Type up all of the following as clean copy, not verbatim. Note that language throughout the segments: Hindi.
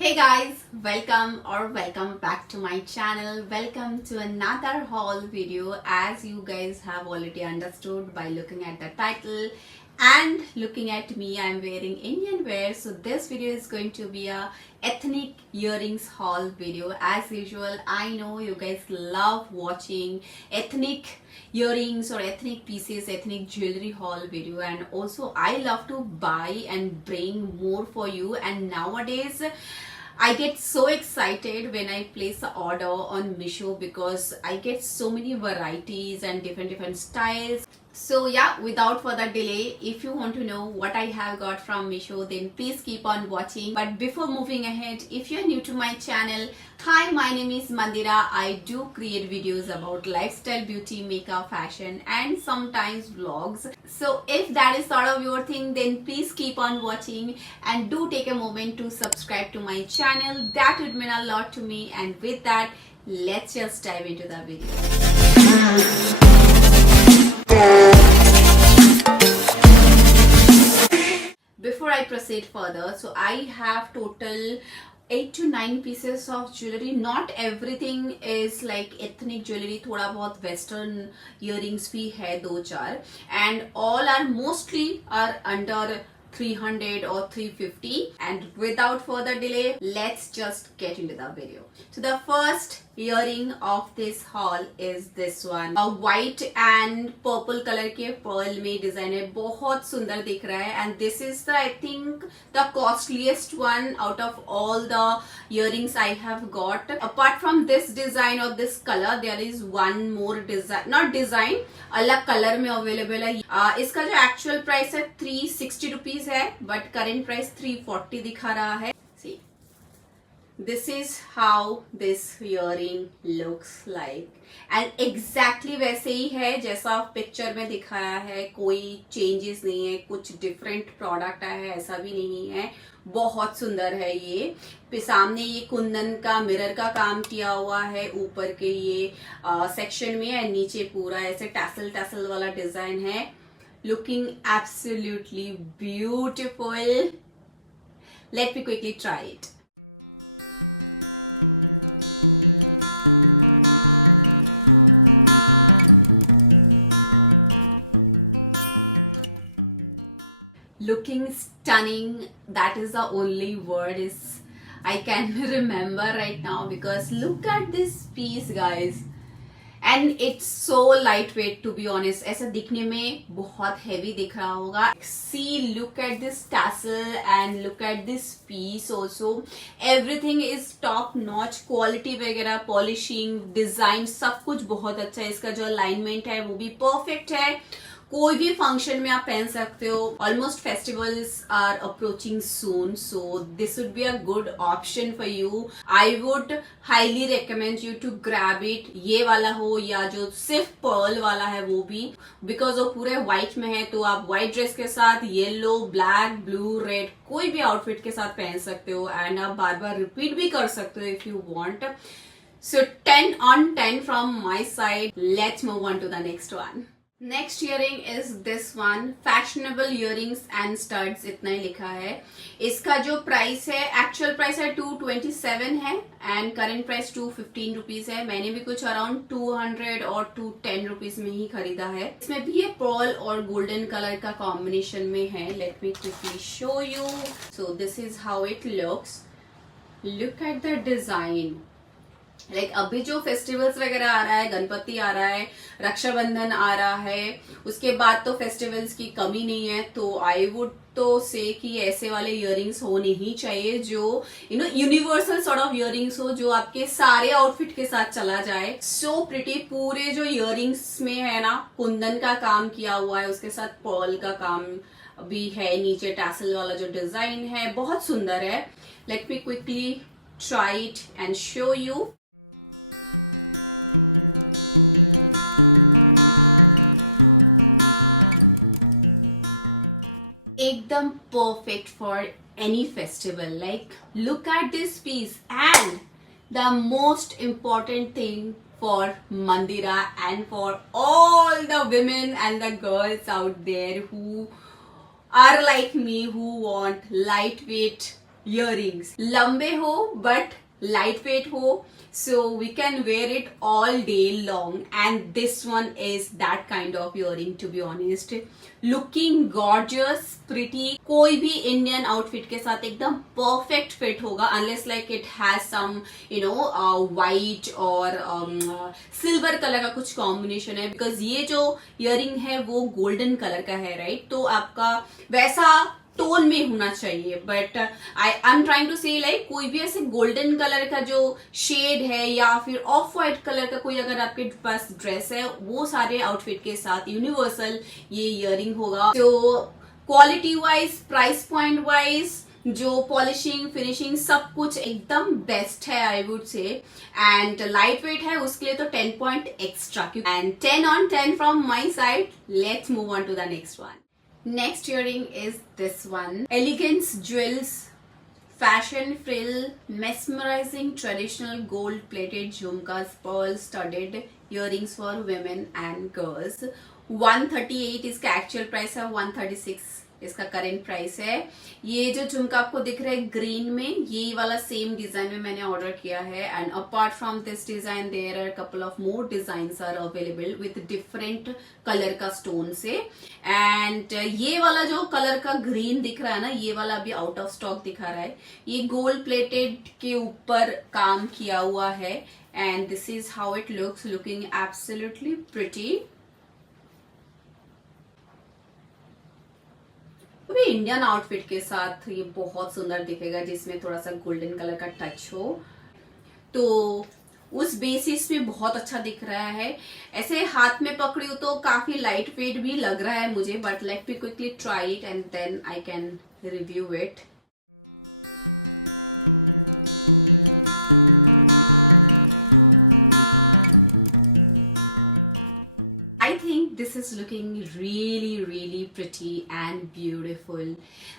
Hey guys, welcome back to my channel. Welcome to another haul video. As you guys have already understood by looking at the title and looking at me, I'm wearing Indian wear. So this video is going to be a ethnic earrings haul video. As usual, I know you guys love watching ethnic earrings or ethnic pieces, ethnic jewelry haul video, and also I love to buy and bring more for you. And nowadays I get so excited when I place the order on Meesho because I get so many varieties and different styles. So yeah, without further delay, if you want to know what I have got from Meesho, then please keep on watching. But before moving ahead, if you're new to my channel, hi, my name is Mandira. I do create videos about lifestyle, beauty, makeup, fashion, and sometimes vlogs. So if that is sort of your thing, then please keep on watching and do take a moment to subscribe to my channel. That would mean a lot to me. And with that, let's just dive into the video. Before I proceed further, so I have total 8 to 9 pieces of jewelry. Not everything is like ethnic jewelry, थोड़ा बहुत western earrings भी है दो चार, and all are mostly are under 300 or 350. And without further delay, let's just get into the video. So the first earring of this haul is this one. A white and purple color के pearl में design है, बहुत सुंदर दिख रहा है. And this is the, I think, the costliest one out of all the earrings I have got. Apart from this design or this color, there is one more design, not design, अलग color में available है. इसका जो actual price है 360 rupees है, but current price 340 दिखा रहा है. See, this is how this earring looks like, and exactly वैसे ही है जैसा पिक्चर में दिखाया है. कोई चेंजेस नहीं है, कुछ डिफरेंट प्रोडक्ट आया है ऐसा भी नहीं है. बहुत सुंदर है ये. सामने ये कुंदन का मिरर का काम किया हुआ है ऊपर के ये सेक्शन में, और नीचे पूरा ऐसे टैसल टैसल वाला डिजाइन है. Looking absolutely beautiful. Late me quickly try it. Looking stunning, that is the only word is I can remember right now, because look at this piece guys, and it's so lightweight to be honest. ऐसा दिखने में बहुत heavy दिख रहा होगा. See, look at this tassel and look at this piece also. Everything is top notch. Quality वगैरह, polishing, design सब कुछ बहुत अच्छा है. इसका जो alignment है वो भी perfect है. कोई भी फंक्शन में आप पहन सकते हो. Almost festivals are approaching soon, so this would be a good option for you. I would highly recommend you to grab it. ये वाला हो या जो सिर्फ पर्ल वाला है वो भी, बिकॉज वो पूरे व्हाइट में है, तो आप व्हाइट ड्रेस के साथ येलो, ब्लैक, ब्लू, रेड कोई भी आउटफिट के साथ पहन सकते हो, एंड आप बार बार रिपीट भी कर सकते हो if you want. So 10 on 10 from my side. Let's move on to the next one. Next earring is this one. Fashionable earrings and studs इतना ही लिखा है. इसका जो प्राइस है, एक्चुअल प्राइस है 227 है, एंड करेंट प्राइस 215 रुपीज है. मैंने भी कुछ अराउंड 200 और 210 रुपीज में ही खरीदा है. इसमें भी ये पर्ल और गोल्डन कलर का कॉम्बिनेशन में है. Late me quickly show you. So this is how it looks. Look at the design. Like अभी जो फेस्टिवल्स वगैरह आ रहा है, गणपति आ रहा है, रक्षाबंधन आ रहा है, उसके बाद तो फेस्टिवल्स की कमी नहीं है. तो आई वुड तो से कि ऐसे वाले इयरिंग्स होने ही चाहिए जो यूनिवर्सल सॉर्ट ऑफ इयरिंग्स हो, जो आपके सारे आउटफिट के साथ चला जाए. So pretty. पूरे जो इयरिंग्स में है ना, कुंदन का काम किया हुआ है, उसके साथ पर्ल का काम भी है, नीचे टैसल वाला जो डिजाइन है बहुत सुंदर है. Late me quickly try it and show you. एकदम perfect for any festival. Like, look at this piece, and the most important thing for Mandira and for all the women and the girls out there who are like me, who want lightweight earrings लंबे हो बट लाइट वेट हो, so we can wear it all day long, and this one is that kind of earring, to be honest. Looking gorgeous, pretty, कोई भी इंडियन आउटफिट के साथ एकदम परफेक्ट फिट होगा, unless like it has some white और सिल्वर कलर का कुछ कॉम्बिनेशन है, बिकॉज ये जो इयरिंग है वो गोल्डन कलर का है, राइट? तो आपका वैसा टोन में होना चाहिए, but I am trying to say like कोई भी ऐसे गोल्डन कलर का जो शेड है या फिर ऑफ व्हाइट कलर का कोई अगर आपके पास ड्रेस है, वो सारे आउटफिट के साथ यूनिवर्सल ये इयरिंग होगा। तो quality wise, price point wise, जो पॉलिशिंग फिनिशिंग सब कुछ एकदम बेस्ट है I would say, and light wait है उसके लिए तो 10 point extra, and 10 on 10 from my side. Let's move on to the next one. Next earring is this one. Elegance jewels, fashion frill, mesmerizing traditional gold plated jhumkas, pearl studded earrings for women and girls. 138 इसका एक्चुअल प्राइस है, 136 इसका करेंट प्राइस है। ये जो झुमका आपको दिख रहा है ग्रीन में, ये वाला सेम डिजाइन में मैंने ऑर्डर किया है, and apart from this design there are couple of more designs are available with different colour का स्टोन से। एंड ये वाला जो कलर का ग्रीन दिख रहा है ना, ये वाला अभी आउट ऑफ स्टॉक दिखा रहा है। ये गोल्ड प्लेटेड के ऊपर काम किया हुआ है, and this is how it looks, looking absolutely pretty. अभी इंडियन आउटफिट के साथ ये बहुत सुंदर दिखेगा, जिसमें थोड़ा सा गोल्डन कलर का टच हो, तो उस बेसिस पे बहुत अच्छा दिख रहा है। ऐसे हाथ में पकड़ी हो तो काफी लाइट वेट भी लग रहा है मुझे, but let me quickly try it and then I can review it. I think this is looking really pretty and beautiful.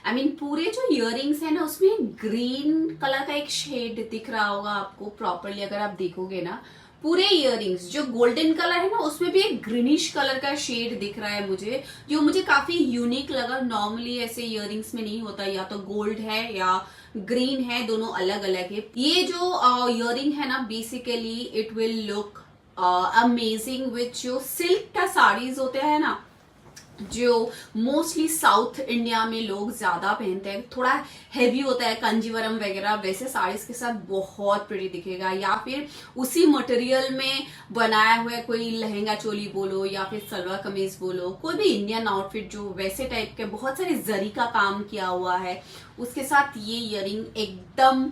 I mean पूरे जो इयररिंग्स है ना, उसमें ग्रीन कलर का एक शेड दिख रहा होगा आपको प्रॉपरली अगर आप देखोगे ना। पूरे इयररिंग्स जो गोल्डन कलर है ना, उसमें भी एक ग्रीनिश कलर का शेड दिख रहा है मुझे, जो मुझे काफी यूनिक लगा। नॉर्मली ऐसे इयररिंग्स में नहीं होता, या तो गोल्ड है या ग्रीन है, दोनों अलग अलग है। ये जो इयररिंग है ना, basically it will look amazing with जो सिल्क का साड़ीज होते हैं ना, जो मोस्टली साउथ इंडिया में लोग ज्यादा पहनते हैं, थोड़ा हैवी होता है, कंजीवरम वगैरह, वैसे साड़ीज के साथ बहुत प्रिटी दिखेगा। या फिर उसी मटेरियल में बनाया हुआ कोई लहंगा चोली बोलो या फिर सलवार कमीज बोलो, कोई भी इंडियन आउटफिट जो वैसे टाइप के बहुत सारे जरी का काम किया हुआ है, उसके साथ ये इयरिंग एकदम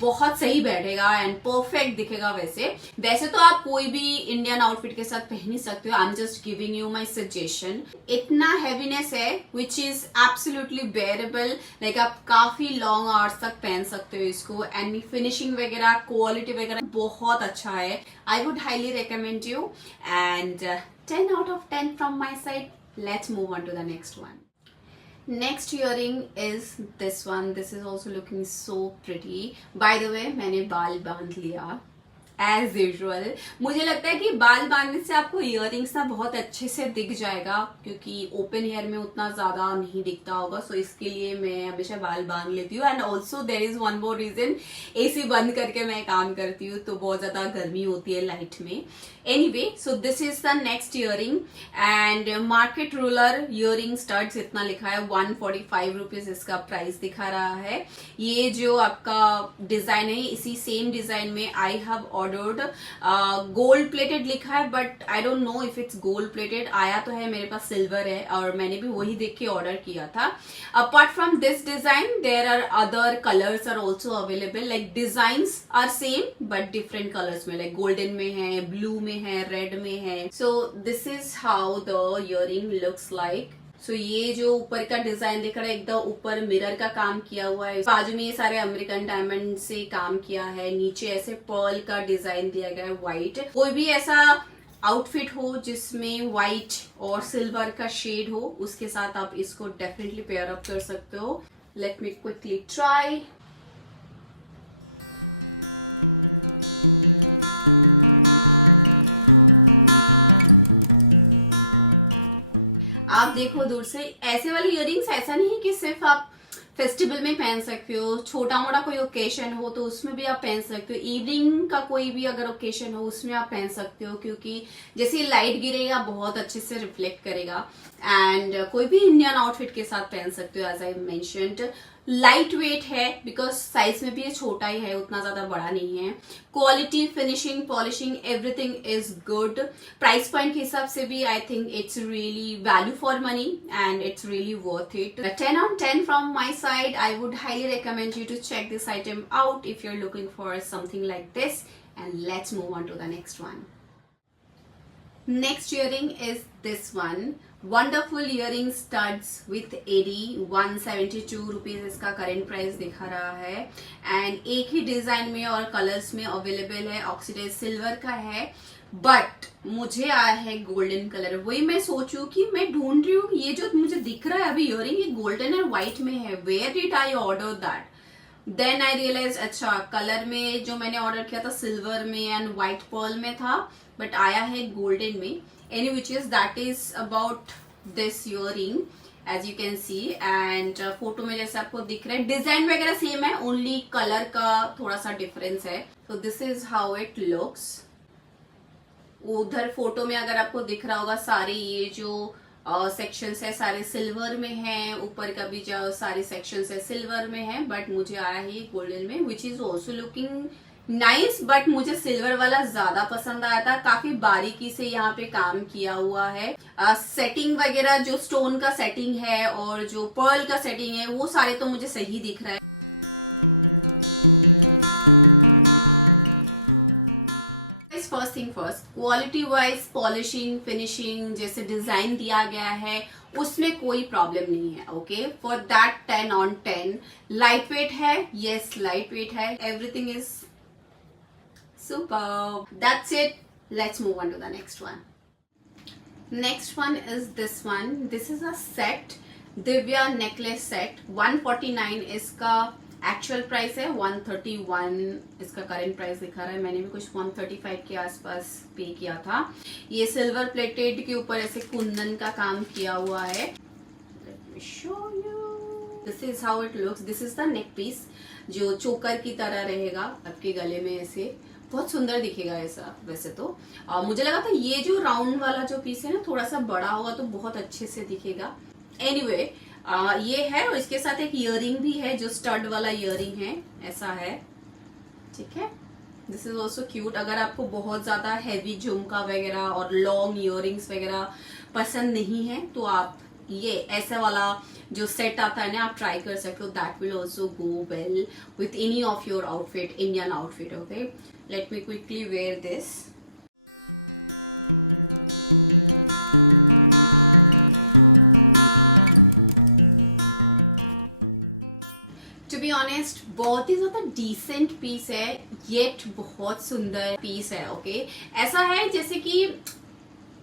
बहुत सही बैठेगा एंड परफेक्ट दिखेगा। वैसे तो आप कोई भी इंडियन आउटफिट के साथ पहन ही सकते हो। I am just giving you my suggestion. इतना हैवीनेस है विच इज एब्सोल्युटली बेयरेबल, लाइक आप काफी लॉन्ग आवर्स तक पहन सकते हो इसको, एंड फिनिशिंग वगैरह, क्वालिटी वगैरह बहुत अच्छा है। I would highly recommend you, and 10 out of 10 from my side. Let's move on to the next one. Next earring is this one. This is also looking so pretty. By the way, मैंने बाल बांध लिया एज यूजुअल। मुझे लगता है कि बाल बांधने से आपको इयररिंग्स ना बहुत अच्छे से दिख जाएगा, क्योंकि ओपन हेयर में उतना ज्यादा नहीं दिखता होगा, सो इसके लिए मैं हमेशा बाल बांध लेती हूँ। And also there is one more reason, AC बंद करके मैं काम करती हूँ, तो बहुत ज्यादा गर्मी होती है लाइट में। Anyway, so this is the next earring, and market ruler earring studs इतना लिखा है, 145 रुपीज इसका प्राइस दिखा रहा है। ये जो आपका डिजाइन है, इसी सेम डिजाइन में I have ordered gold plated लिखा है, but I don't know if it's gold plated. आया तो है, मेरे पास सिल्वर है और मैंने भी वही देख के ऑर्डर किया था। Apart from this design there are other colours are also available, like designs are same but different colours में, लाइक गोल्डन में है, ब्लू में है, रेड में है। So this is how the earring looks like. So ये जो ऊपर का डिजाइन दिख रहा है, एकदम ऊपर मिरर का काम किया हुआ है, बाजू में ये सारे अमेरिकन डायमंड से काम किया है, नीचे ऐसे पर्ल का डिजाइन दिया गया है व्हाइट। कोई भी ऐसा आउटफिट हो जिसमें व्हाइट और सिल्वर का शेड हो, उसके साथ आप इसको डेफिनेटली पेयर अप कर सकते हो। Late me quickly try. आप देखो दूर से, ऐसे वाली इयररिंग्स ऐसा नहीं है कि सिर्फ आप फेस्टिवल में पहन सकते हो, छोटा मोटा कोई ओकेशन हो तो उसमें भी आप पहन सकते हो, इवनिंग का कोई भी अगर ओकेशन हो उसमें आप पहन सकते हो, क्योंकि जैसे लाइट गिरेगा बहुत अच्छे से रिफ्लेक्ट करेगा। एंड कोई भी इंडियन आउटफिट के साथ पहन सकते हो। As I mentioned, light weight है बिकॉज साइज में भी ये छोटा ही है, उतना ज्यादा बड़ा नहीं है। Quality, finishing, polishing, everything is good. Price point के हिसाब से भी I think it's really value for money and it's really worth it. 10 on 10 from my side. I would highly recommend you to check this item out if you're looking for something like this. And let's move on to the next one. Next earring is this one. Wonderful earring studs with AD, 172 rupees इसका करेंट प्राइस दिखा रहा है। एंड एक ही डिजाइन में और कलर्स में अवेलेबल है। ऑक्सीडाइज सिल्वर का है बट मुझे आया है गोल्डन कलर। वही मैं सोचू कि मैं ढूंढ रही हूँ ये जो मुझे दिख रहा है अभी इयरिंग, ये गोल्डन और व्हाइट में है। Where did I order that? Then I realise अच्छा कलर में जो मैंने ऑर्डर किया था सिल्वर में एंड व्हाइट पर्ल में था, बट आया है गोल्डन में। Any which is that is about this earring as you can see and photo में जैसे आपको दिख रहा है डिजाइन वगैरह सेम है, ओनली कलर का थोड़ा सा डिफरेंस है। तो this is how it looks. उधर फोटो में अगर आपको दिख रहा होगा सारे ये जो सेक्शंस है सारे सिल्वर में है, ऊपर का भी जो सारे सेक्शंस है सिल्वर में है, बट मुझे आया है गोल्डन में which is also looking nice. But मुझे सिल्वर वाला ज्यादा पसंद आया था। काफी बारीकी से यहाँ पे काम किया हुआ है। सेटिंग वगैरह जो स्टोन का सेटिंग है और जो पर्ल का सेटिंग है वो सारे तो मुझे सही दिख रहा है। First thing first, quality wise, polishing, finishing, जैसे डिजाइन दिया गया है उसमें कोई प्रॉब्लम नहीं है। Okay, for that 10 on 10। Light weight है, यस लाइट वेट है, everything is superb. That's it. Let's move on to the next one. Next one is this one. This is a set, Divya necklace set. 149 इसका एक्चुअल प्राइस है, 131 इसका करंट प्राइस दिखा रहा है। मैंने भी कुछ 135 के आसपास पे किया था। ये सिल्वर प्लेटेड के ऊपर ऐसे कुंदन का काम किया हुआ है। Let me show you. This is how it looks. This is the neck piece जो चोकर की तरह रहेगा आपके गले में, ऐसे बहुत सुंदर दिखेगा ऐसा। वैसे तो मुझे लगा था ये जो राउंड वाला जो पीस है ना थोड़ा सा बड़ा होगा तो बहुत अच्छे से दिखेगा। एनीवे ये है और इसके साथ एक इयरिंग भी है जो स्टड वाला इयरिंग है, ऐसा है। ठीक है, दिस इज ऑल्सो क्यूट। अगर आपको बहुत ज्यादा हैवी झुमका वगैरह और लॉन्ग इयरिंग्स वगैरह पसंद नहीं है तो आप ये ऐसा वाला जो सेट आता है ना आप ट्राई कर सकते हो। That will also go well with any of your outfit, Indian outfit. Okay, let me quickly wear this. To be honest, बहुत ही ज्यादा डिसेंट पीस है, येट बहुत सुंदर पीस है। ओके, ऐसा है जैसे कि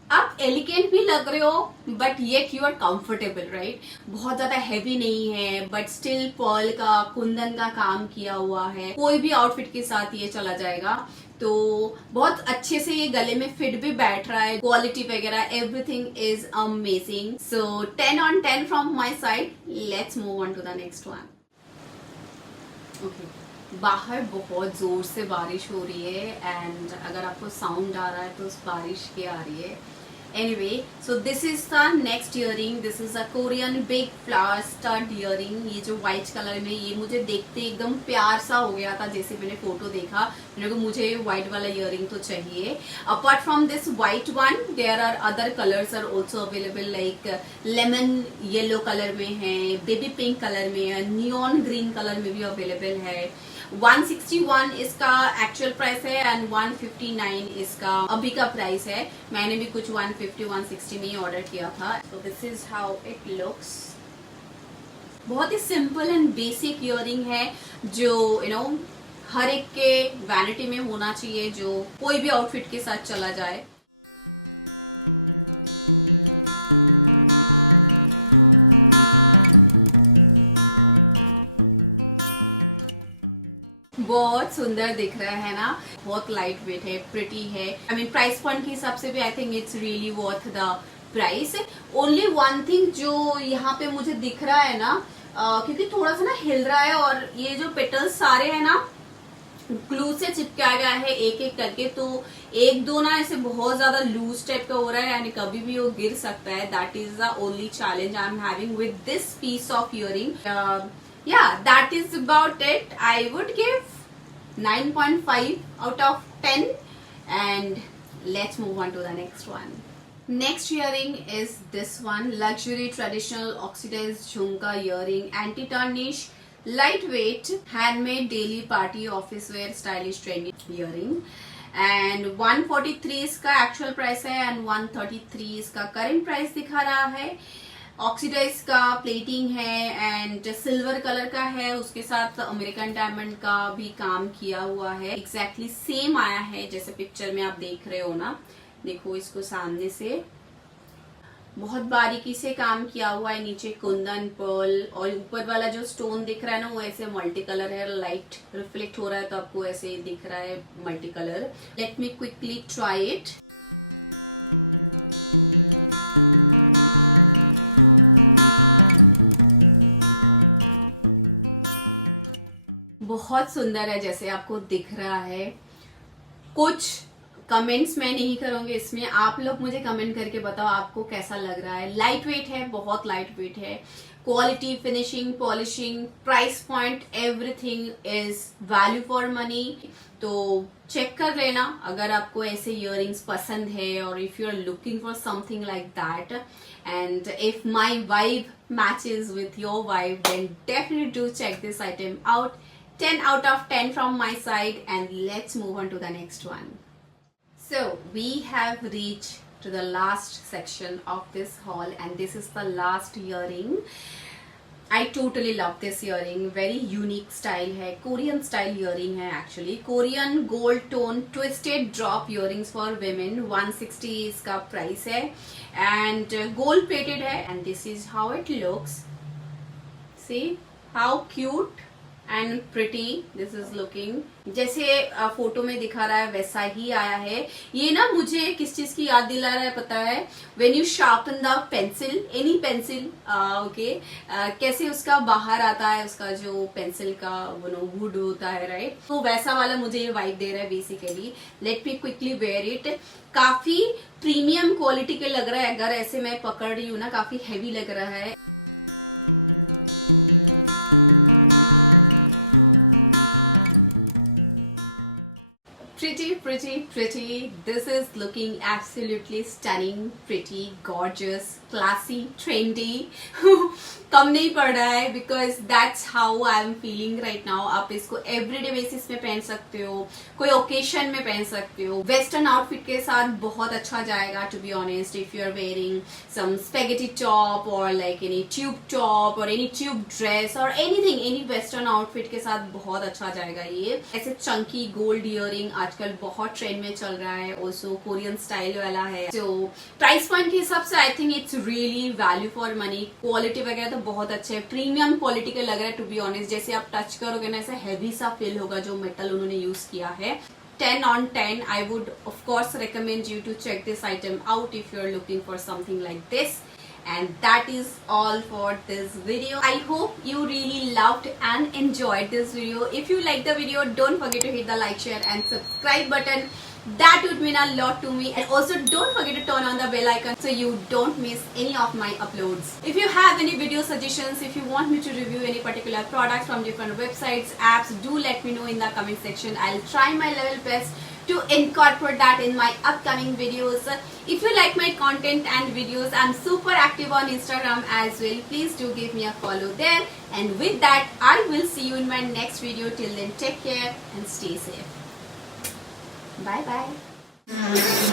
आप एलिगेंट भी लग रहे हो but yet you are comfortable, right? बहुत ज्यादा हैवी नहीं है बट स्टिल पर्ल का कुंदन का काम किया हुआ है। कोई भी आउटफिट के साथ ये चला जाएगा, तो बहुत अच्छे से ये गले में फिट भी बैठ रहा है। क्वालिटी वगैरह everything is amazing. So 10 on 10 from my side. Let's move on to the next one. Okay, बाहर बहुत जोर से बारिश हो रही है एंड अगर आपको साउंड आ रहा है तो उस बारिश की आ रही है। Anyway, so this is the next earring. This is a Korean big flower stud earring. ये जो white कलर में, ये मुझे देखते एकदम प्यार सा हो गया था जैसे मैंने फोटो देखा। मेरे को मुझे white वाला earring तो चाहिए। Apart from this white one, there are other colors are also available like lemon yellow colour में है, baby pink कलर में है, neon green कलर में भी अवेलेबल है। 161 इसका एक्चुअल प्राइस है एंड 159 इसका अभी का प्राइस है। मैंने भी कुछ 150-160 में ही ऑर्डर किया था। तो this is how it looks. बहुत ही सिंपल एंड बेसिक इयरिंग है जो हर एक के वैनिटी में होना चाहिए, जो कोई भी आउटफिट के साथ चला जाए। बहुत सुंदर दिख रहा है ना, बहुत लाइट वेट है, प्रिटी है। आई मीन प्राइस पॉइंट के हिसाब से भी I think it's really worth the price. Only one thing जो यहाँ पे मुझे दिख रहा है ना, क्योंकि थोड़ा सा ना हिल रहा है और ये जो पेटल्स सारे हैं ना ग्लू से चिपकाया गया है एक एक करके, तो एक दो ना ऐसे बहुत ज्यादा लूज टाइप का हो रहा है यानी कभी भी वो गिर सकता है. That is the only challenge I am having with this piece of earring. या that is about it. I would give 9.5 out of 10 and let's move on to the next one. Next earring is this one, luxury traditional oxidized jhumka earring, anti-tarnish, lightweight, handmade, daily party, office wear, stylish, trendy earring. And 143 इसका एक्चुअल प्राइस है एंड 133 इसका करंट प्राइस दिखा रहा है. ऑक्सीडाइज का प्लेटिंग है एंड सिल्वर कलर का है, उसके साथ अमेरिकन डायमंड का भी काम किया हुआ है. एग्जैक्टली सेम आया है जैसे पिक्चर में आप देख रहे हो ना. देखो इसको सामने से बहुत बारीकी से काम किया हुआ है. नीचे कुंदन, पर्ल और ऊपर वाला जो स्टोन दिख रहा है ना वो ऐसे मल्टी कलर है. लाइट रिफ्लेक्ट हो रहा है तो आपको ऐसे दिख रहा है multi colour. Late me quickly try it. बहुत सुंदर है जैसे आपको दिख रहा है. कुछ कमेंट्स मैं नहीं करूंगी इसमें, आप लोग मुझे कमेंट करके बताओ आपको कैसा लग रहा है. लाइट वेट है, बहुत लाइट वेट है. Quality, finishing, polishing, price point, everything is value for money. तो चेक कर लेना अगर आपको ऐसे इयररिंग्स पसंद है और if you are looking for something like that and if my vibe matches with your vibe then definitely do check this item out. 10 out of 10 from my side and let's move on to the next one. So we have reached to the last section of this haul and this is the last earring. I totally love this earring. Very unique style है, Korean style earring है actually. Korean gold tone twisted drop earrings for women. 160 इसका price है and gold plated है and this is how it looks. See how cute and pretty this is looking. जैसे फोटो में दिखा रहा है वैसा ही आया है. ये ना मुझे किस चीज की याद दिला रहा है पता है? When you sharpen the pencil, any pencil, okay, कैसे उसका बाहर आता है उसका जो पेंसिल का वो नो वुड होता है, राइट? तो वैसा वाला मुझे ये वाइब दे रहा है basically. Let me quickly wear it. काफी प्रीमियम क्वालिटी के लग रहा है. अगर ऐसे मैं पकड़ रही हूँ ना काफी हैवी लग रहा है. Pretty. This is looking absolutely stunning, pretty, gorgeous, classy, trendy. कम नहीं पड़ रहा है because that's how I'm feeling right now. आप इसको everyday basis में पहन सकते हो, कोई occasion में पहन सकते हो. Western outfit के साथ बहुत अच्छा जाएगा to be honest. If you're wearing some spaghetti top or like any tube top or any tube dress or anything, any Western outfit के साथ बहुत अच्छा जाएगा ये. ऐसे chunky gold earring आजकल बहुत ट्रेंड में चल रहा है. ऑल्सो कोरियन स्टाइल वाला है. तो प्राइस पॉइंट के हिसाब से I think it's really value for money. Quality वगैरह तो बहुत अच्छे है, प्रीमियम क्वालिटी के लग रहा है टू बी ऑनेस्ट. जैसे आप टच करोगे ना ऐसा हैवी सा फील होगा जो मेटल उन्होंने यूज किया है. 10 on 10. I would of course recommend you to check this item out if you're looking for something like this. And that is all for this video. I hope you really loved and enjoyed this video. If you like the video, don't forget to hit the like, share and subscribe button. That would mean a lot to me. And also don't forget to turn on the bell icon so you don't miss any of my uploads. If you have any video suggestions, if you want me to review any particular products from different websites, apps, do let me know in the comment section. I'll try my level best to incorporate that in my upcoming videos. If you like my content and videos, I'm super active on Instagram as well. Please do give me a follow there. And with that, I will see you in my next video. Till then, take care and stay safe. Bye bye.